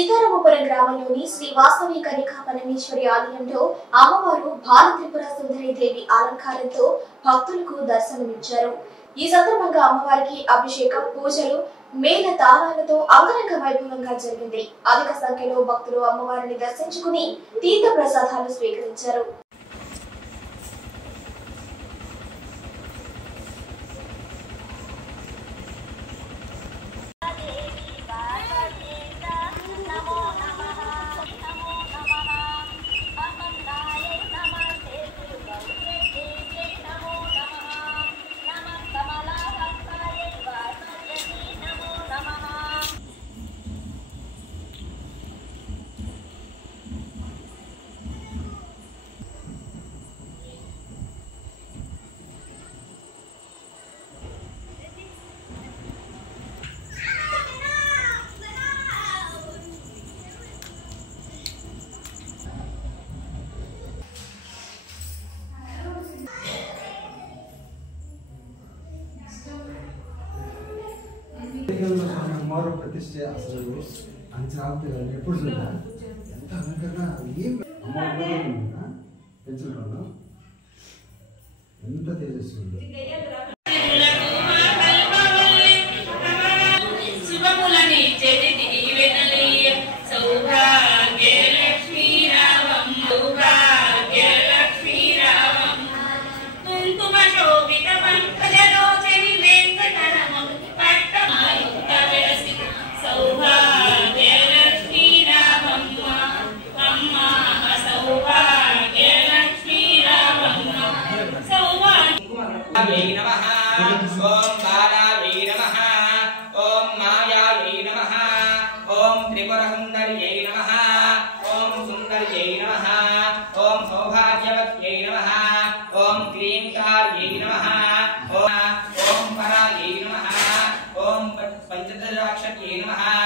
సీతారామపురం గ్రామంలోని శ్రీ వాసవి కన్యకా పరమేశ్వరి ఆలయంలో అమ్మవారు బాల త్రిపుర సుందరి దేవి అలంకారంతో భక్తులకు దర్శనమిచ్చారు. ఈ సందర్భంగా అమ్మవారికి అభిషేకం, పూజలు, మేళ తాళాలతో అంగరంగ వైభవంగా జరిగింది. అధిక సంఖ్యలో భక్తులు అమ్మవారిని దర్శించుకుని తీర్థ ప్రసాదాలు స్వీకరించారు. అమ్మవారు ప్రతిష్ఠ అసలు అంచనా ఎప్పుడు చూడ ఎంత అలంకరణ ఏం అమ్మవారు పెంచుకుంటున్నాం ఎంత తేజస్వి ओम बालायै नमः ओम मायायै नमः ओम त्रिपुर सुंदर्यै नमः ओम सुंदर्यै नमः ओम सौभाग्यवत्यै नमः ओम क्लींकारयै नमः ओम परायै नमः ओम पंचदशाक्षर्यै नमः